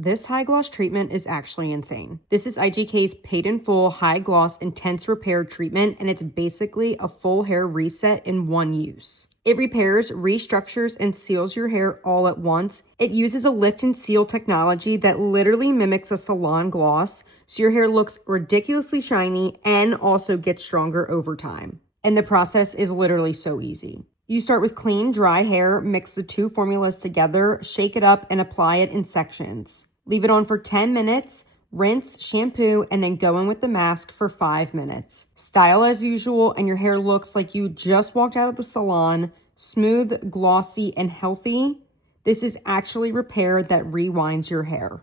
This high gloss treatment is actually insane. This is IGK's paid in full high gloss intense repair treatment, and it's basically a full hair reset in one use. It repairs, restructures, and seals your hair all at once. It uses a lift and seal technology that literally mimics a salon gloss, so your hair looks ridiculously shiny and also gets stronger over time. And the process is literally so easy. You start with clean, dry hair, mix the two formulas together, shake it up, and apply it in sections. Leave it on for 10 minutes, rinse, shampoo, and then go in with the mask for 5 minutes. Style as usual, and your hair looks like you just walked out of the salon, smooth, glossy, and healthy. This is actually repair that rewinds your hair.